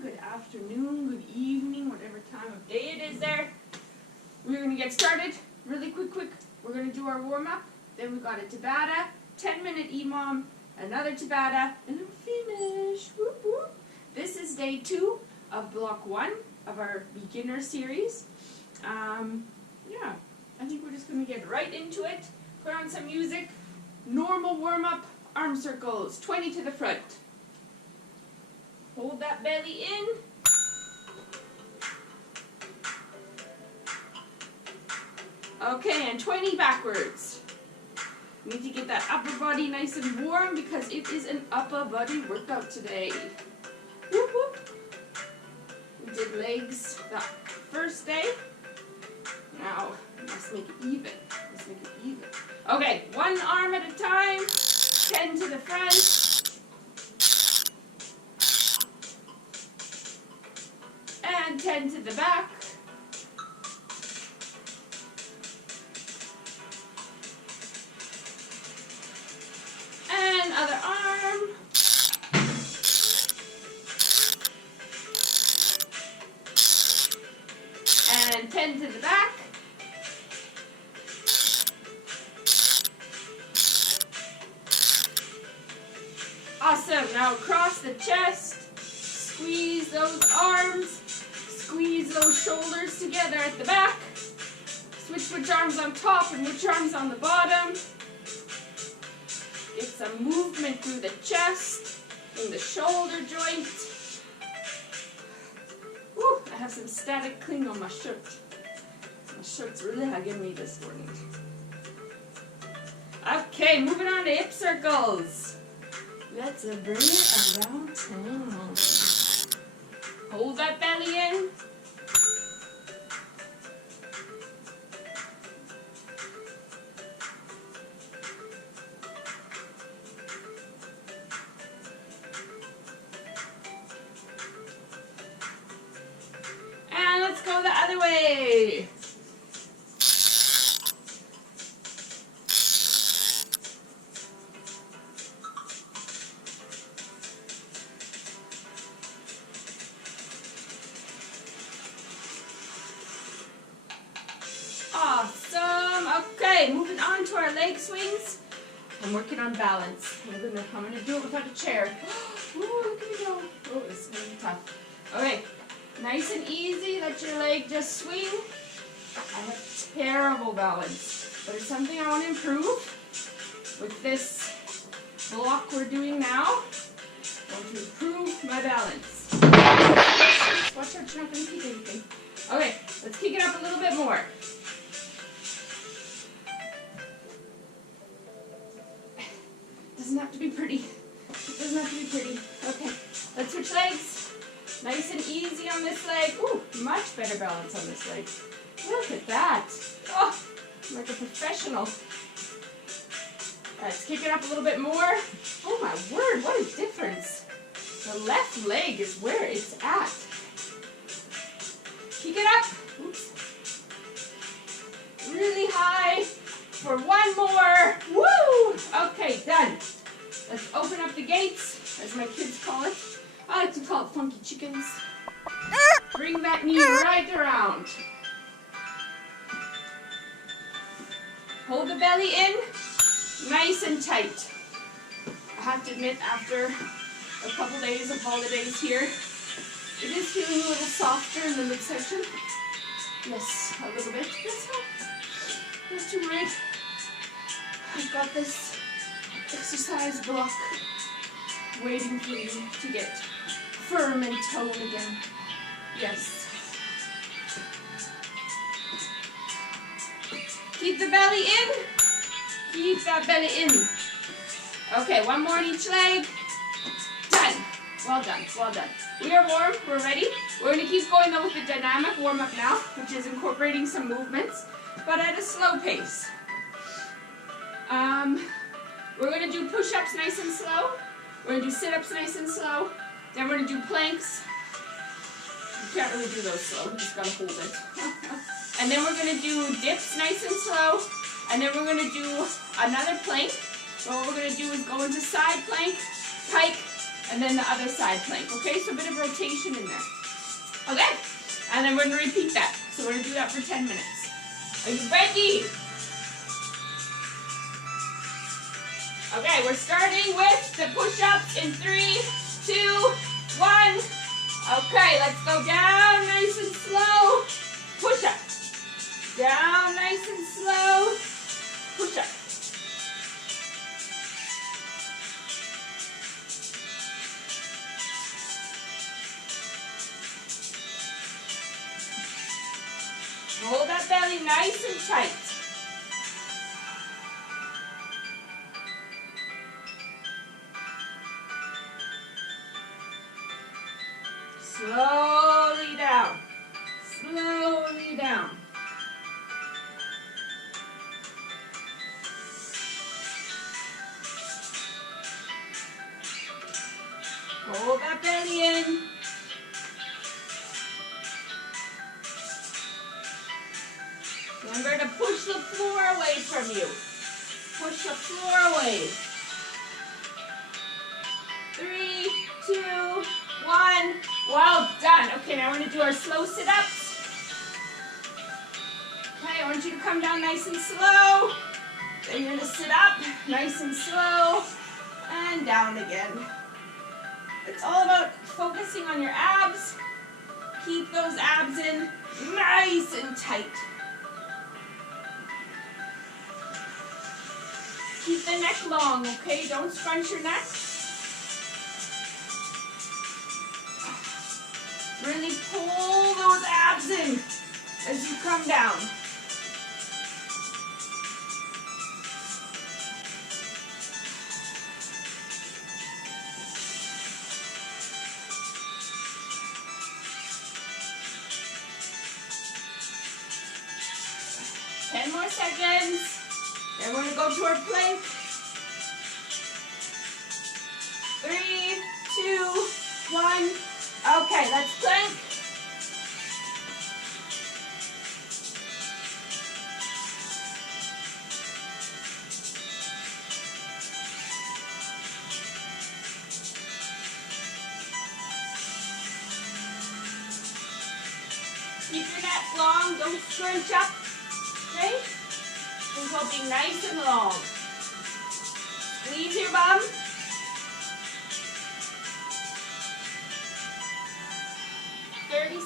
morning, good afternoon, good evening, whatever time of day it is there. We're going to get started really quick. We're going to do our warm-up. Then we've got a Tabata, 10-minute EMOM, another Tabata, and then finish. Whoop, whoop. This is day 2 of block 1 of our beginner series. Yeah, I think we're just going to get right into it. Put on some music. Normal warm-up, arm circles, 20 to the front. Hold that belly in. Okay, and 20 backwards. We need to get that upper body nice and warm because it is an upper body workout today. Whoop, whoop. We did legs that first day. Now, let's make it even. Okay, one arm at a time. 10 to the front. And 10 to the back. And other arm. And 10 to the back. Awesome. Now across the chest. Squeeze those arms. Squeeze those shoulders together at the back. Switch which arm's on top and which arm's on the bottom. Get some movement through the chest, in the shoulder joint. Woo, I have some static cling on my shirt. My shirt's really hugging me this morning. Okay, moving on to hip circles. Let's bring it around town. Hold that belly in. And let's go the other way. Awesome. Okay, moving on to our leg swings. I'm working on balance. I'm gonna do it without a chair. Ooh, look at me go. Oh, it's gonna be tough. Okay, nice and easy. Let your leg just swing. I have terrible balance, but it's something I want to improve with this block we're doing now. I want to improve my balance. Watch out, you're not gonna keep anything. Okay, let's kick it up a little bit more. Doesn't have to be pretty. It doesn't have to be pretty. Okay, let's switch legs. Nice and easy on this leg. Ooh, much better balance on this leg. Look at that. Oh, I'm like a professional. Let's kick it up a little bit more. Oh my word, what a difference. The left leg is where it's at. Kick it up. Oops. Really high for one more. Woo! Okay, done. Let's open up the gates, as my kids call it. I like to call it funky chickens. Bring that knee right around. Hold the belly in, nice and tight. I have to admit, after a couple days of holidays here, it is feeling a little softer in the midsection. Yes, a little bit. That's too worried. I've got this exercise block waiting for you to get firm and toned again. Yes. Keep the belly in. Keep that belly in. Okay, one more on each leg. Done. Well done. Well done. We are warm. We're ready. We're going to keep going though with the dynamic warm-up now, which is incorporating some movements, but at a slow pace. We're going to do push-ups nice and slow. We're going to do sit-ups nice and slow. Then we're going to do planks. You can't really do those slow. You just got to hold it. And then we're going to do dips nice and slow. And then we're going to do another plank. So what we're going to do is go into side plank, pike, and then the other side plank, okay? So a bit of rotation in there. Okay, and then we're going to repeat that. So we're going to do that for 10 minutes. Are you ready? Okay, we're starting with the push-ups in 3, 2, 1. Okay, let's go down nice and slow. Push up. Down nice and slow. Push up. Hold that belly nice and tight. Slowly down. Slowly down. Hold that belly in. Remember to push the floor away from you. Push the floor away. 3, 2, 1. Well done. Okay, now we're going to do our slow sit-ups. Okay, I want you to come down nice and slow. Then you're going to sit up nice and slow and down again. It's all about focusing on your abs. Keep those abs in nice and tight. Keep the neck long, okay? Don't scrunch your neck. Really pull those abs in as you come down. Ten more seconds. Then we're going to go to our plank. 3, 2, 1. Okay, let's plank. Keep your neck long, don't scrunch up. Okay? Things will be nice and long. Squeeze your bum.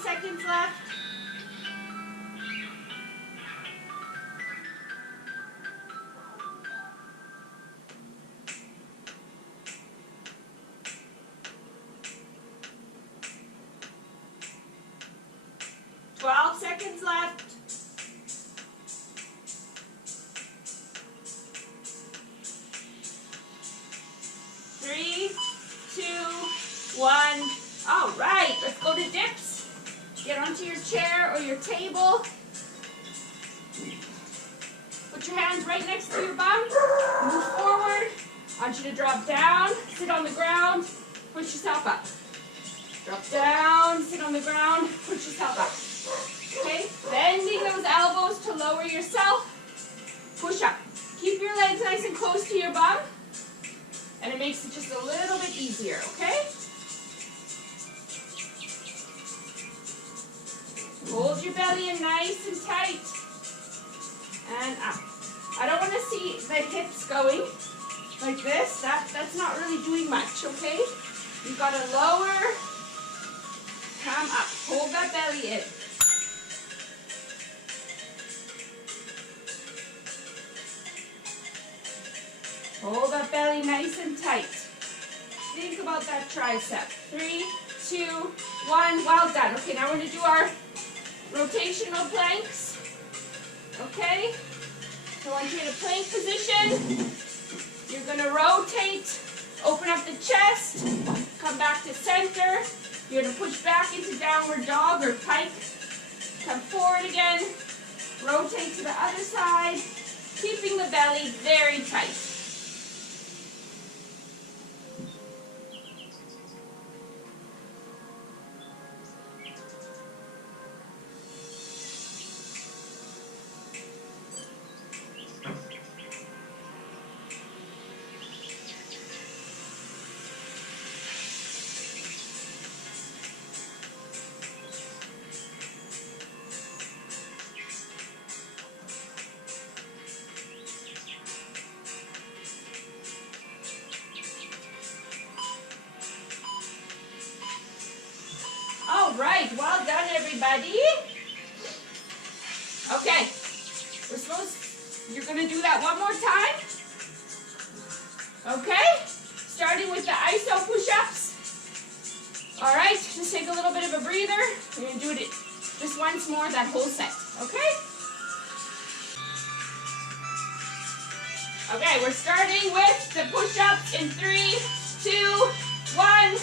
Seconds left. Seconds left. 3, 2, 1. All right, let's go to dips. Get onto your chair or your table. Put your hands right next to your bum. Move forward. I want you to drop down, sit on the ground, push yourself up. Drop down, sit on the ground, push yourself up. Okay, bending those elbows to lower yourself. Push up. Keep your legs nice and close to your bum. And it makes it just a little bit easier, okay? Hold your belly in nice and tight. And up. I don't want to see the hips going like this. That's not really doing much, okay? You've got to lower. Come up. Hold that belly in. Hold that belly nice and tight. Think about that tricep. 3, 2, 1. Well done. Okay, now we're going to do our rotational planks. Okay? So once you're in a plank position, you're going to rotate, open up the chest, come back to center. You're going to push back into downward dog or pike. Come forward again. Rotate to the other side, keeping the belly very tight. Ready? Okay. You're going to do that one more time. Okay? Starting with the ISO push-ups. All right, just take a little bit of a breather. We're going to do it just once more, that whole set. Okay? Okay, we're starting with the push-ups in 3, 2, 1.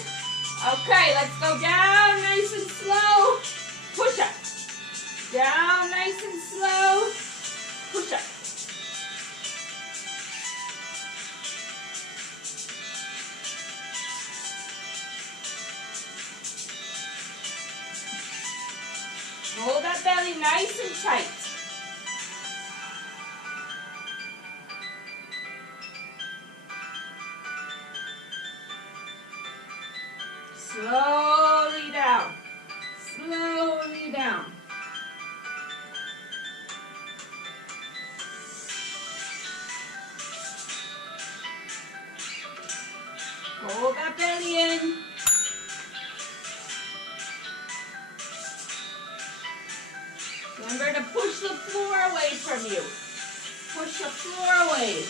Okay, let's go down nice and slow. Push up. Down nice and slow. Push up. Hold that belly nice and tight. Slowly down. Slowly down. Hold that belly in. Remember to push the floor away from you. Push the floor away.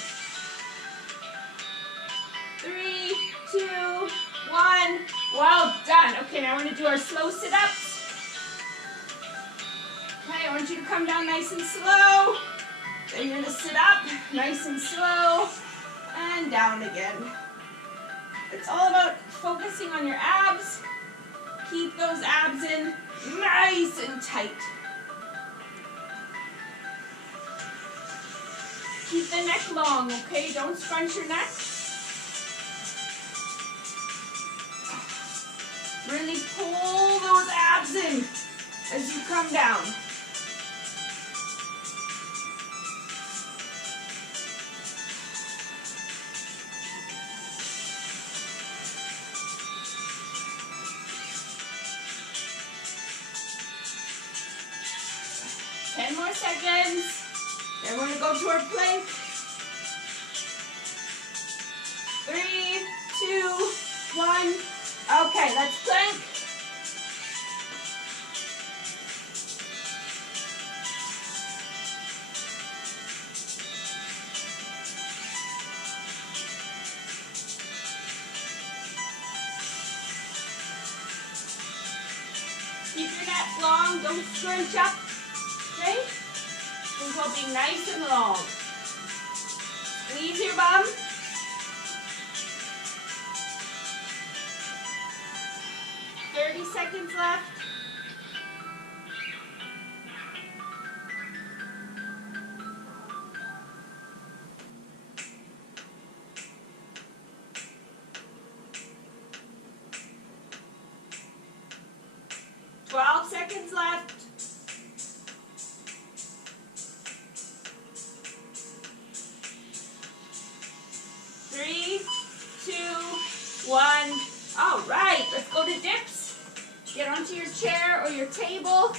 3, 2, 1. Well done. Okay, now we're going to do our slow sit-ups. Okay, I want you to come down nice and slow. Then you're going to sit up nice and slow. And down again. It's all about focusing on your abs. Keep those abs in nice and tight. Keep the neck long, okay? Don't scrunch your neck. Really pull those abs in as you come down. Ten more seconds. Then we're going to go to our plank. 3, 2, 1. Okay, let's plank. Keep your neck long, don't scrunch up. Okay? This will be nice and long. Squeeze your bum. Seconds left. Seconds left. 3, 2, 1. All right, let's go to dips. Get onto your chair or your table.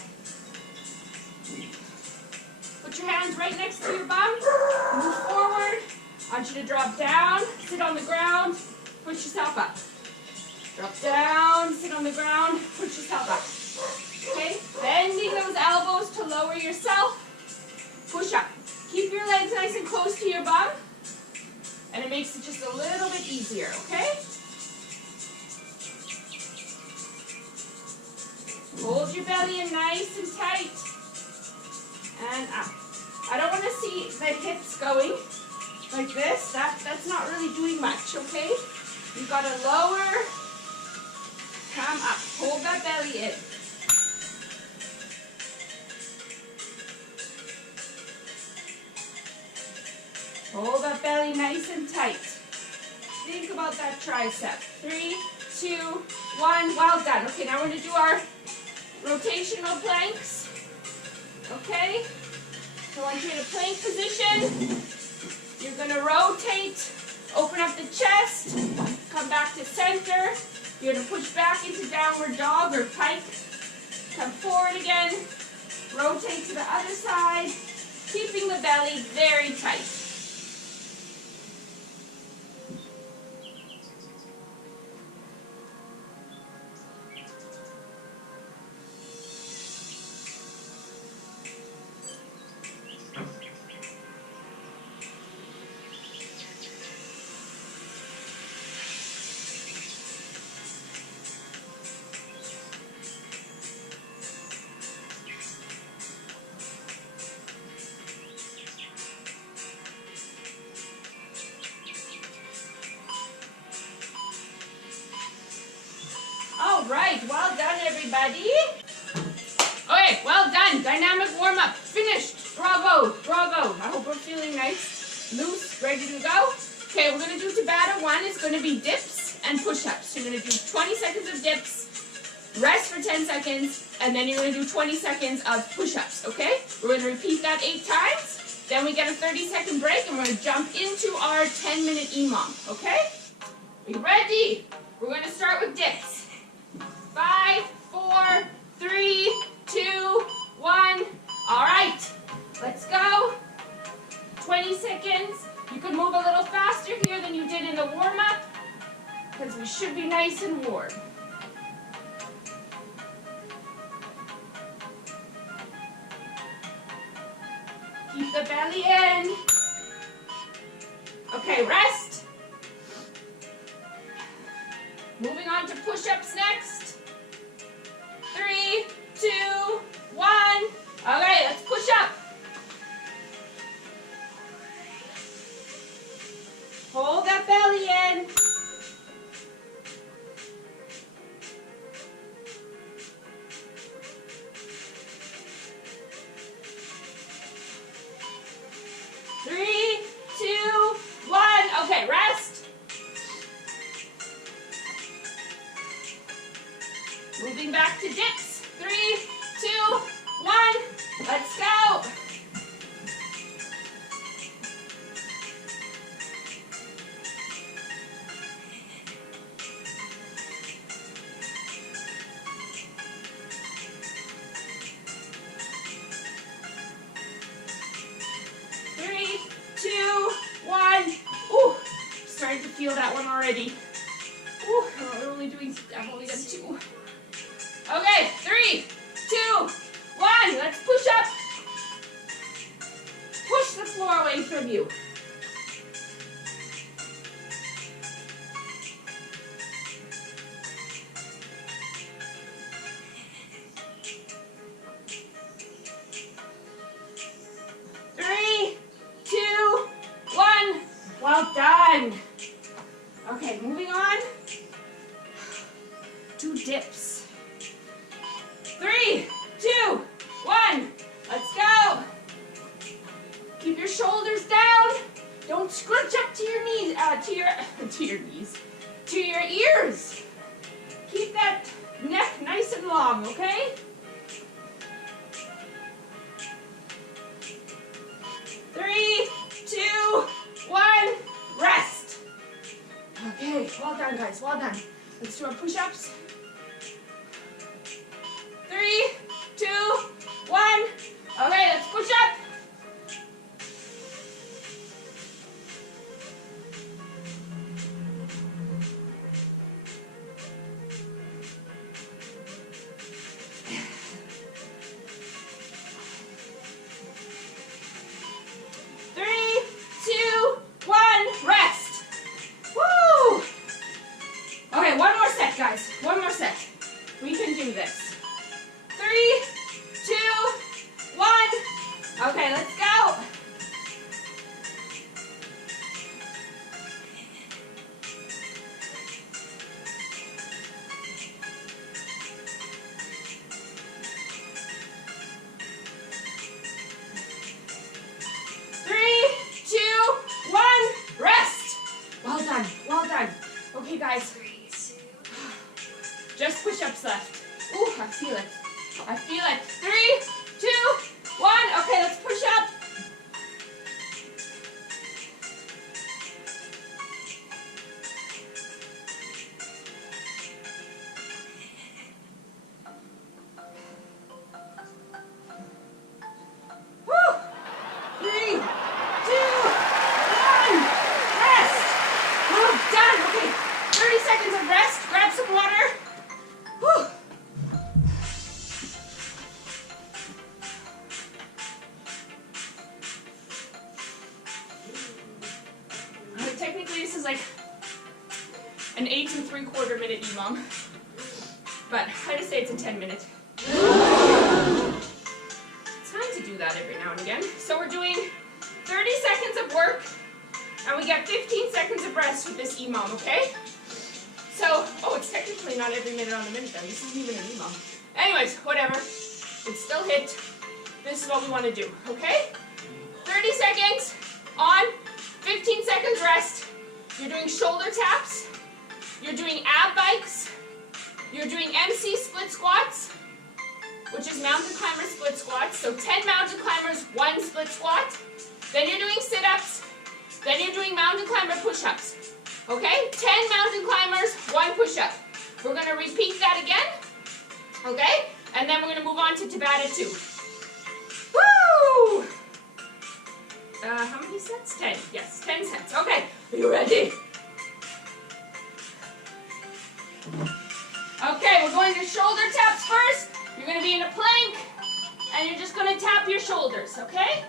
Put your hands right next to your bum. Move forward. I want you to drop down, sit on the ground, push yourself up. Drop down, sit on the ground, push yourself up. Okay, bending those elbows to lower yourself. Push up. Keep your legs nice and close to your bum. And it makes it just a little bit easier, okay? Hold your belly in nice and tight. And up. I don't want to see the hips going like this. That's not really doing much, okay? You've got to lower. Come up. Hold that belly in. Hold that belly nice and tight. Think about that tricep. 3, 2, 1. Well done. Okay, now we're going to do our rotational planks. Okay? So I want you in a plank position. You're going to rotate, open up the chest, come back to center. You're going to push back into downward dog or pike. Come forward again. Rotate to the other side, keeping the belly very tight. everybody. Okay, well done. Dynamic warm-up. Finished. Bravo. Bravo. I hope we're feeling nice, loose, ready to go. Okay, we're going to do Tabata 1. It's going to be dips and push-ups. You're going to do 20 seconds of dips, rest for 10 seconds, and then you're going to do 20 seconds of push-ups, okay? We're going to repeat that 8 times. Then we get a 30-second break, and we're going to jump into our 10-minute EMOM, okay? Are you ready? We're going to start with dips. 5, 4, 3, 2, 1. All right, let's go. 20 seconds. You can move a little faster here than you did in the warm-up because we should be nice and warm. Keep the belly in. Okay, rest. Moving on to push-ups next. 3, 2, 1. Okay, let's push up. Hold that belly in. Three, 2, 1. Okay, rest. Moving back to dips. 3, 2, 1. Let's go. Starting to feel that one already. Ooh, I've only done 2. Okay, 3, 2, 1. Let's push up. Push the floor away from you. Well done. Okay, moving on to dips. 3, 2, 1. Let's go. Keep your shoulders down. Don't scrunch up to your knees, to your ears. Keep that neck nice and long, okay? 3, 2, 1. Rest. Okay, well done, guys. Well done. Let's do our push-ups. 3, 2, 1. Okay, let's push up. Guys, one more set. We can do this. 3, 2, 1. Okay, let's go. Three, 2, 1. Rest. Well done. Well done. Okay, guys. Just push-ups left. Ooh, I feel it. I feel it. 3, 2, 1. Okay, let's push up. Woo! 3, 2, 1. Rest. Well done. Okay, 30 seconds of rest. Grab some water. Whew. Technically, this is like an 8 3/4 minute EMOM, but I just say it's a 10-minute. It's fine to do that every now and again. So we're doing 30 seconds of work, and we get 15 seconds of rest with this EMOM, okay? So, oh, it's technically not every minute on the minute then. This isn't even an EMOM. Anyways, whatever. It's still HIIT. This is what we want to do, okay? 30 seconds on, 15 seconds rest. You're doing shoulder taps. You're doing ab bikes. You're doing MC split squats, which is mountain climber split squats. So 10 mountain climbers, 1 split squat. Then you're doing sit-ups. Then you're doing mountain climber push-ups. Okay? 10 mountain climbers, 1 push-up. We're going to repeat that again. Okay? And then we're going to move on to Tabata 2. Woo! How many sets? 10. Yes, 10 sets. Okay. Are you ready? Okay, we're going to shoulder taps first. You're going to be in a plank, and you're just going to tap your shoulders, okay?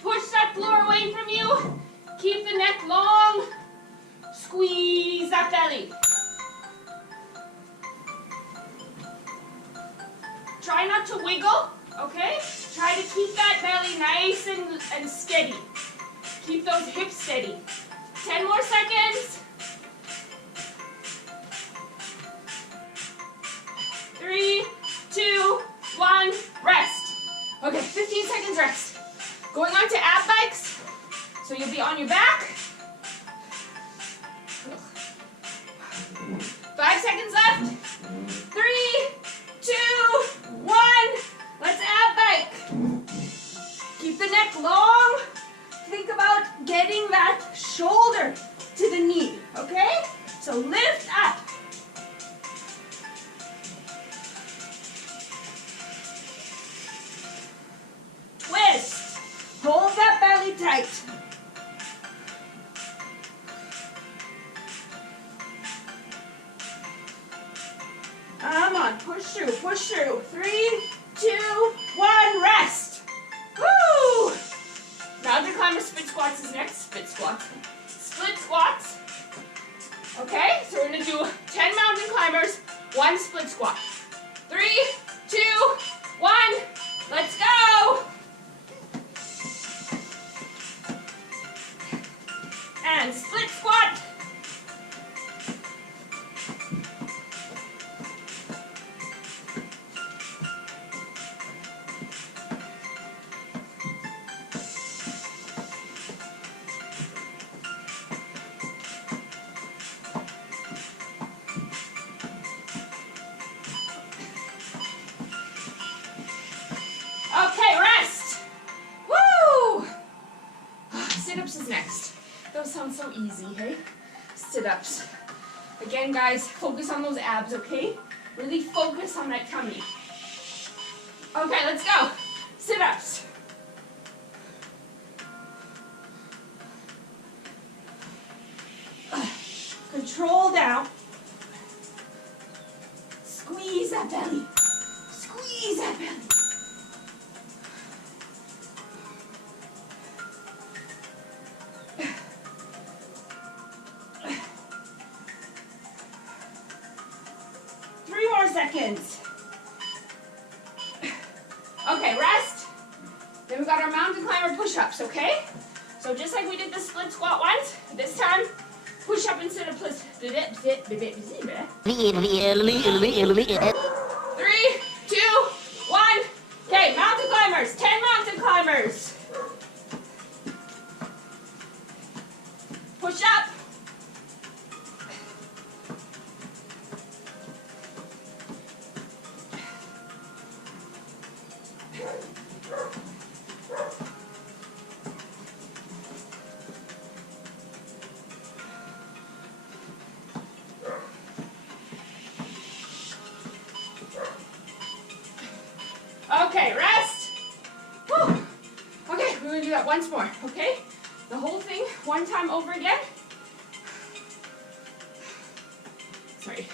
Push that floor away from you. Keep the neck long. Squeeze that belly. Try not to wiggle, okay? Try to keep that belly nice and steady. Keep those hips steady. 10 more seconds. 3, 2, 1, rest. Okay, 15 seconds rest. Going on to ab bikes. So you'll be on your back. 5 seconds left. 3, 2, 1. Let's ab bike. Keep the neck long. Think about getting that shoulder to the knee, okay? So lift up. Twist. Hold that belly tight. Come on, push through, push through. 3, 2, 1, rest. Woo! Mountain climber split squats is next. Split squats. Split squats. Okay, so we're gonna do 10 mountain climbers, 1 split squat. 3, 2, 1, let's go! And split squat. Okay, rest. Woo! Sit-ups is next. Those sound so easy, hey? Sit-ups. Again, guys, focus on those abs, okay? Really focus on that tummy. Okay, let's go. Sit-ups. Control down. Squeeze that belly. Squeeze that belly. Seconds. Okay, rest. Then we got our mountain climber push-ups, okay? So just like we did the split squat once, this time push up instead of plus. 3, 2, 1. Okay, mountain climbers. 10 mountain climbers. Push up. Okay, rest. Whew. Okay, we're gonna do that once more, okay? The whole thing, one time over again. Sorry,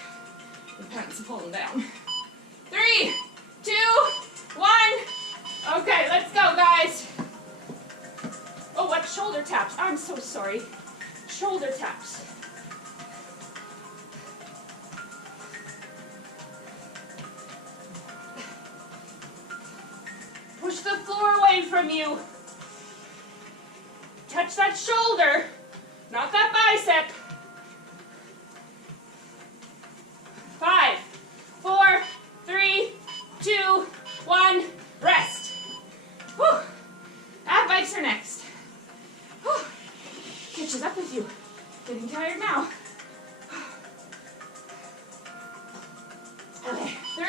the pants are falling down. 3, 2, 1. Okay, let's go, guys. Oh, what? Shoulder taps. I'm so sorry. Shoulder taps. Push the floor away from you. Touch that shoulder, not that bicep. 5, 4, 3, Getting tired now. Okay, 3,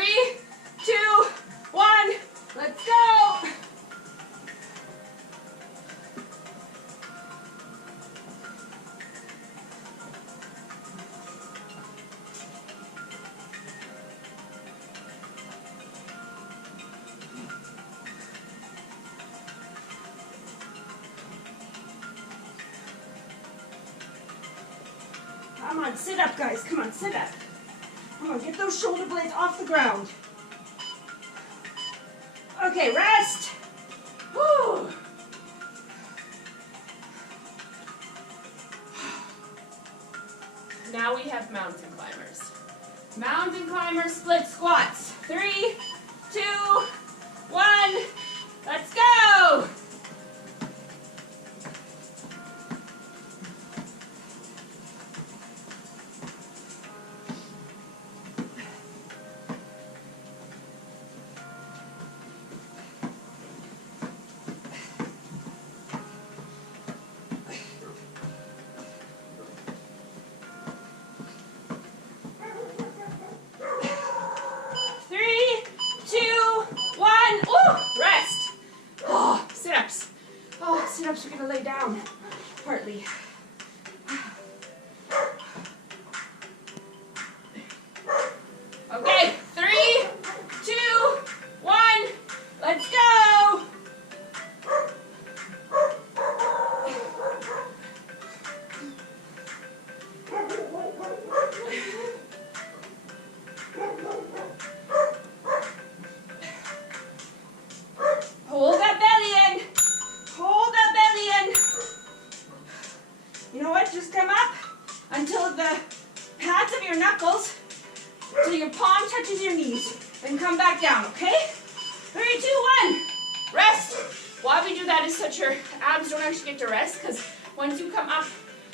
2, 1, let's go. Come on, sit up, guys. Come on, sit up. Come on, get those shoulder blades off the ground. Okay, rest. Woo. Now we have mountain climbers. Mountain climber split squats. 3, 2, 1, let's go. Sit-ups, we're going to lay down, partly. Okay, 3, 2, 1, let's go! Hold that belly in. Hold that belly in. You know what? Just come up until the pads of your knuckles, till your palm touches your knees. Then come back down, okay? 3, 2, 1. Rest. Why we do that is so your abs don't actually get to rest, because once you come up,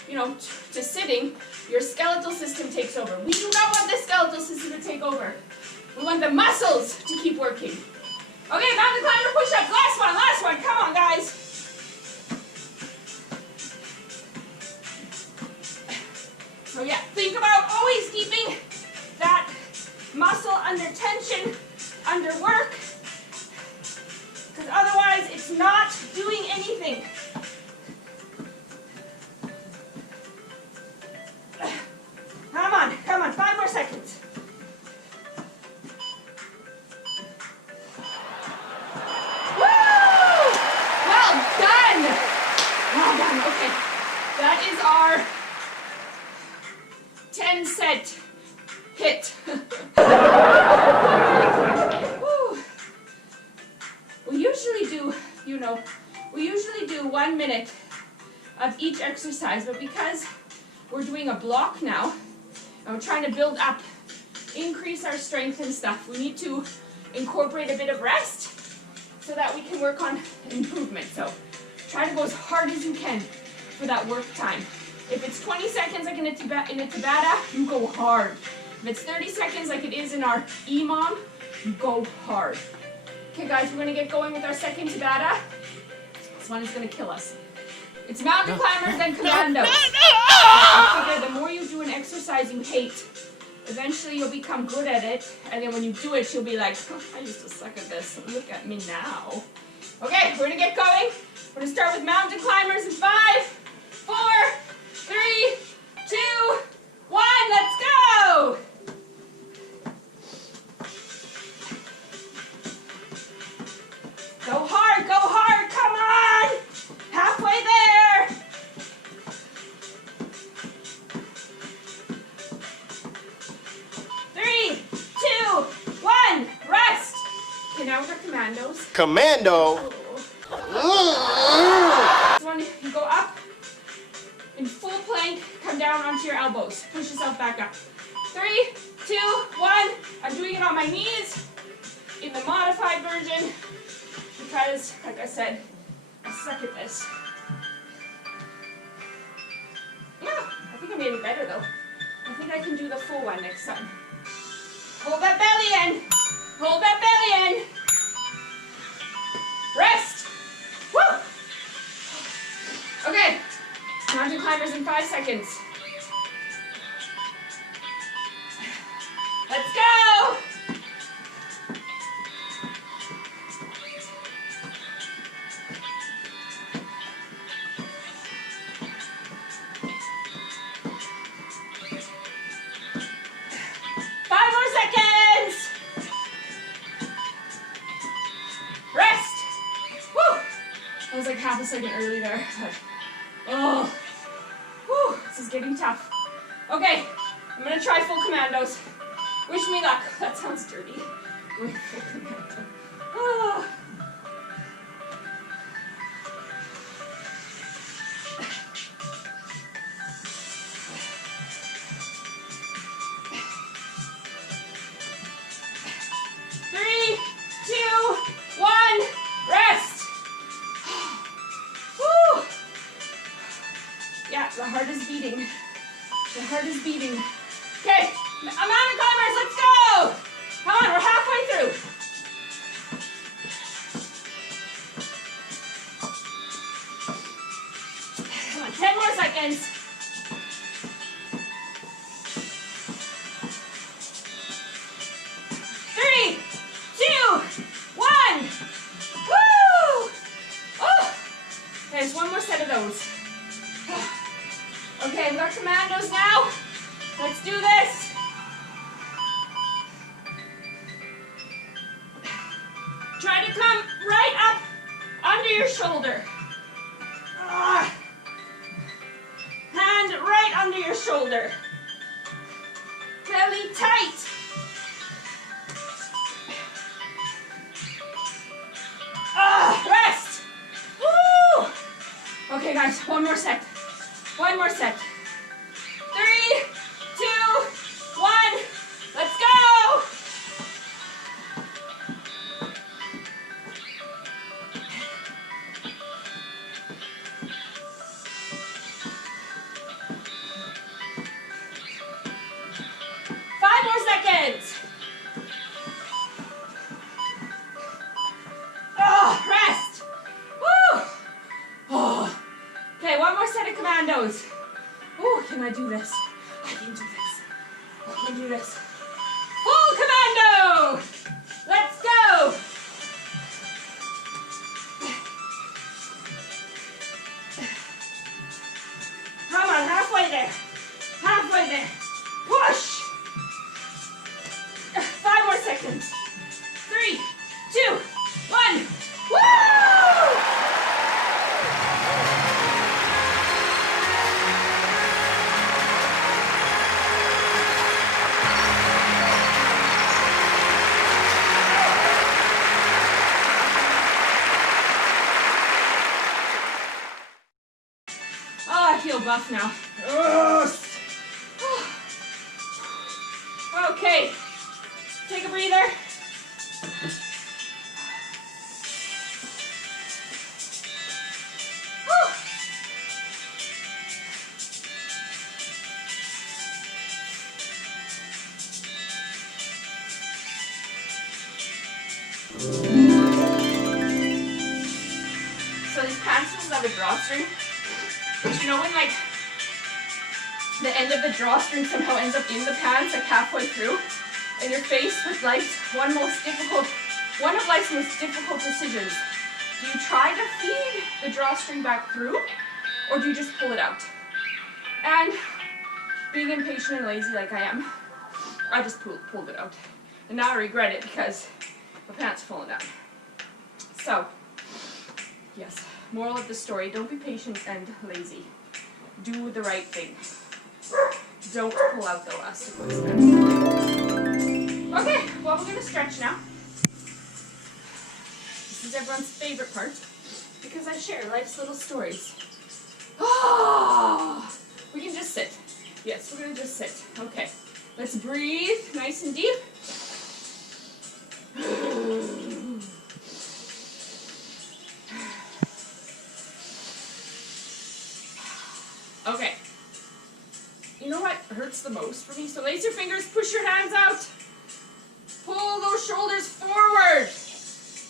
to sitting, your skeletal system takes over. We do not want the skeletal system to take over. We want the muscles to keep working. Okay, mountain climber push-ups. Last one. Come on, guys. So yeah, think about always keeping that muscle under tension, under work, because otherwise it's not doing anything. Come on, 5 more seconds. Woo! Well done! Okay. That is our 10-set hit. We usually do 1 minute of each exercise, but because we're doing a block now, and we're trying to build up, increase our strength and stuff, we need to incorporate a bit of rest so that we can work on improvement. So try to go as hard as you can for that work time. If it's 20 seconds like in a Tabata, you go hard. If it's 30 seconds like it is in our EMOM, you go hard. Okay guys, we're going to get going with our second Tabata. This one is going to kill us. It's mountain climbers and commandos. I figure the more you do an exercise you hate, eventually you'll become good at it, and then when you do it, you'll be like, oh, I used to suck at this. Look at me now. Okay, we're going to get going. We're going to start with mountain climbers in 5, 4, 3, 2, 1, let's go! Go hard, come on! Halfway there! Three, 2, 1, rest! Okay, now we're commandos. Commando? This one, you go up in full plank, come down onto your elbows. Push yourself back up. 3, 2, 1. I'm doing it on my knees in the modified version because, like I said, I suck at this. Yeah, I think I made it better though. I think I can do the full one next time. Hold that belly in. Hold that belly in. Rest. Woo! Okay, mountain climbers in 5 seconds. Let's go. I was like half a second early there. Oh, whew, this is getting tough. Okay, I'm gonna try full commandos. Wish me luck. That sounds dirty. Going full commando. Oh. The heart is beating. The heart is beating. Okay, mountain climbers, let's go! Come on, we're halfway through. Come on, 10 more seconds. 3, 2, 1. Woo! Oh! There's one more set of those. Okay, we've got commandos now. Let's do this. Try to come right up under your shoulder. Hand right under your shoulder. Belly tight. Rest. Woo! Okay, guys, one more set. One more set. 3, 2, 1. Let's go! Five more seconds. Oh, rest. Woo! Oh. Okay, one more set of commandos. Oh, can I do this? I can do this. I can do this. Full commando! Let's go! Come on, halfway there. Halfway there. Push! 5 more seconds. 3, 2, 1. Woo! I feel buff now. Okay, take a breather. So these pants have a drawstring. But you know when like the end of the drawstring somehow ends up in the pants like halfway through and you're faced with life's one of life's most difficult decisions. Do you try to feed the drawstring back through or do you just pull it out? And being impatient and lazy like I am, I just pulled it out. And now I regret it because my pants are falling down. So, yes. Moral of the story, don't be patient and lazy. Do the right thing. Don't pull out the elastic waist bands. Okay, well we're going to stretch now. This is everyone's favorite part because I share life's little stories. Oh, we can just sit. Yes, we're going to just sit. Okay, let's breathe nice and deep. Okay. You know what hurts the most for me? So lace your fingers, push your hands out. Pull those shoulders forward.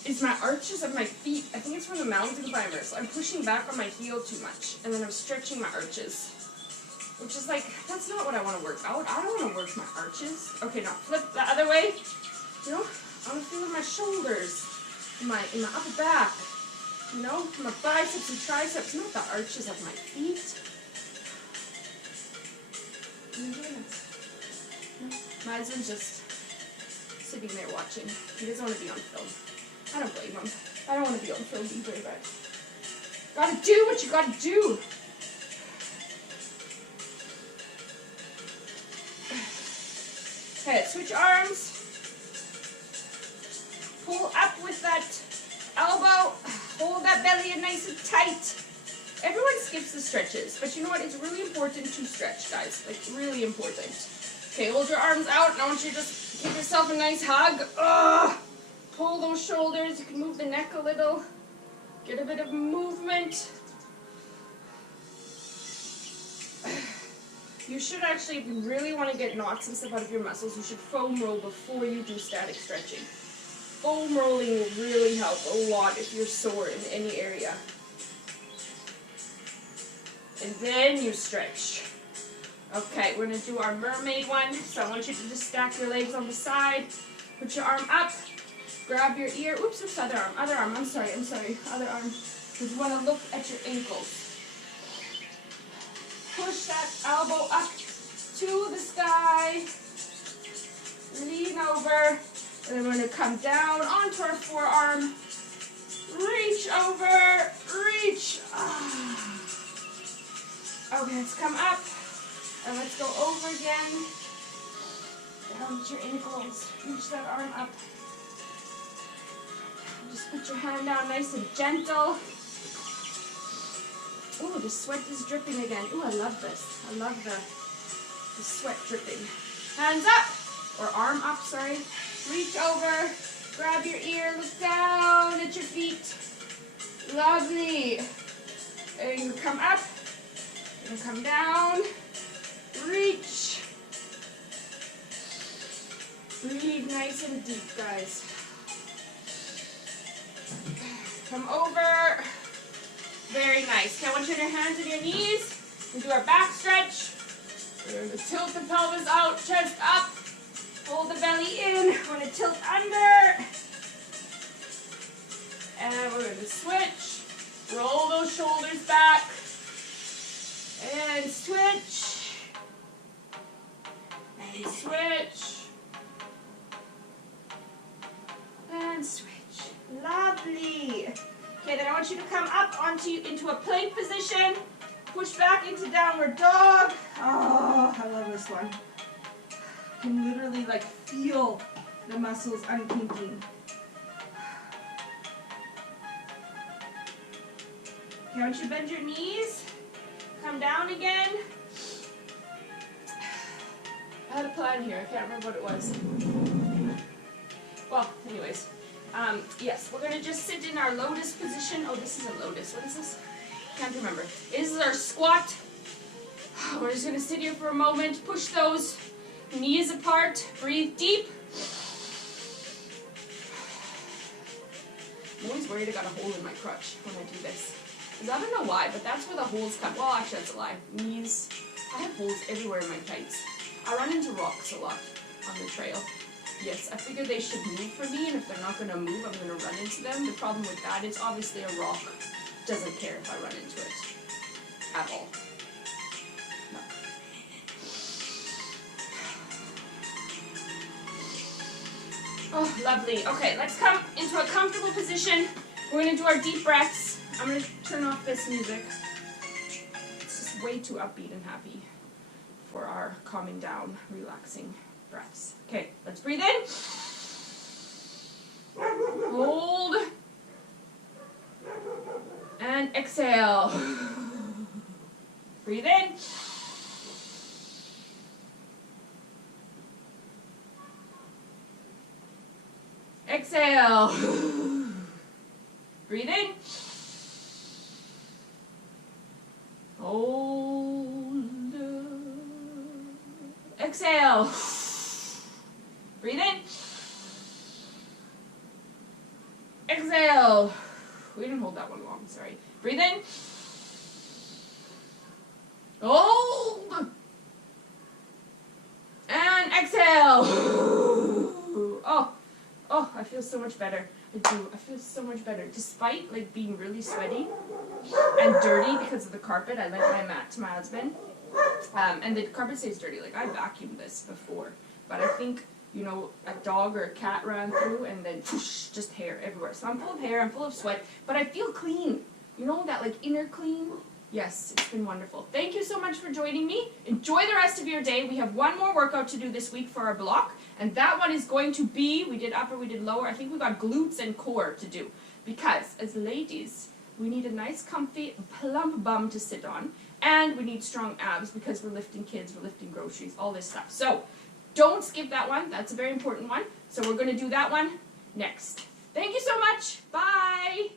It's my arches of my feet. I think it's from the mountain climbers. I'm pushing back on my heel too much. And then I'm stretching my arches. which is like, that's not what I want to work out. I don't want to work my arches. Okay, now flip the other way. You know, I want to feel in my shoulders, in my upper back, you know, my biceps and triceps, not the arches of my feet. Are you doing this? No? My husband's just sitting there watching. He doesn't want to be on film. I don't blame him. I don't want to be on film either, but gotta do what you gotta do. Okay, switch arms. Pull up with that elbow. Hold that belly in nice and tight. Everyone skips the stretches, but you know what? It's really important to stretch, guys. Like, really important. Okay, hold your arms out, and I want you to just give yourself a nice hug. Pull those shoulders. You can move the neck a little. Get a bit of movement. You should actually, if you really want to get knots and stuff out of your muscles, you should foam roll before you do static stretching. Foam rolling will really help a lot if you're sore in any area. And then you stretch. Okay, we're going to do our mermaid one. So I want you to just stack your legs on the side. Put your arm up. Grab your ear. Oops, other arm. I'm sorry. Other arm. Because you want to look at your ankles. Push that elbow up to the sky. Lean over. And then we're going to come down onto our forearm. Reach over. Reach. Okay, let's come up. And let's go over again. Down to your ankles. Reach that arm up. Just put your hand down nice and gentle. Ooh, the sweat is dripping again. Ooh, I love this. I love the sweat dripping. Hands up, or arm up, sorry. Reach over, grab your ear, look down at your feet. Lovely. And you come up, and come down. Reach. Breathe nice and deep, guys. Come over. Very nice. Okay, I want you to have your hands on your knees. We do our back stretch. We're going to tilt the pelvis out, chest up. Hold the belly in. We're going to tilt under. And we're going to switch. Roll those shoulders back. And switch. And switch. And switch. Lovely. Okay, then I want you to come up into a plank position. Push back into downward dog. Oh, I love this one. I can literally like feel the muscles unkinking. Okay, I want you to bend your knees. Come down again. I had a plan here. I can't remember what it was. Well, anyways. Yes, we're going to just sit in our lotus position. Oh, this is a lotus. What is this? Can't remember. This is our squat. We're just going to sit here for a moment. Push those knees apart. Breathe deep. I'm always worried I got a hole in my crotch when I do this. Because I don't know why, but that's where the holes come. Well, actually, that's a lie. Knees. I have holes everywhere in my tights. I run into rocks a lot on the trail. Yes, I figured they should move for me, and if they're not going to move, I'm going to run into them. The problem with that is obviously a rock doesn't care if I run into it at all. No. Oh, lovely. Okay, let's come into a comfortable position. We're going to do our deep breaths. I'm going to turn off this music. It's just way too upbeat and happy for our calming down, relaxing breaths. Okay, let's breathe in. Hold. And exhale. Breathe in. Exhale. Breathe in. Hold. Exhale. Breathe in. Exhale. We didn't hold that one long, sorry. Breathe in. Hold. And exhale. Oh, I feel so much better. I do. I feel so much better. Despite like being really sweaty and dirty because of the carpet, I lent my mat to my husband. And the carpet stays dirty. Like I vacuumed this before. But I think, you know, a dog or a cat ran through and then whoosh, just hair everywhere. So I'm full of hair, I'm full of sweat, but I feel clean. You know, that like inner clean? Yes, it's been wonderful. Thank you so much for joining me. Enjoy the rest of your day. We have one more workout to do this week for our block, and that one is going to be, we did upper, we did lower. I think we got glutes and core to do, because as ladies, we need a nice, comfy, plump bum to sit on, and we need strong abs because we're lifting kids, we're lifting groceries, all this stuff. So don't skip that one. That's a very important one. So we're going to do that one next. Thank you so much. Bye.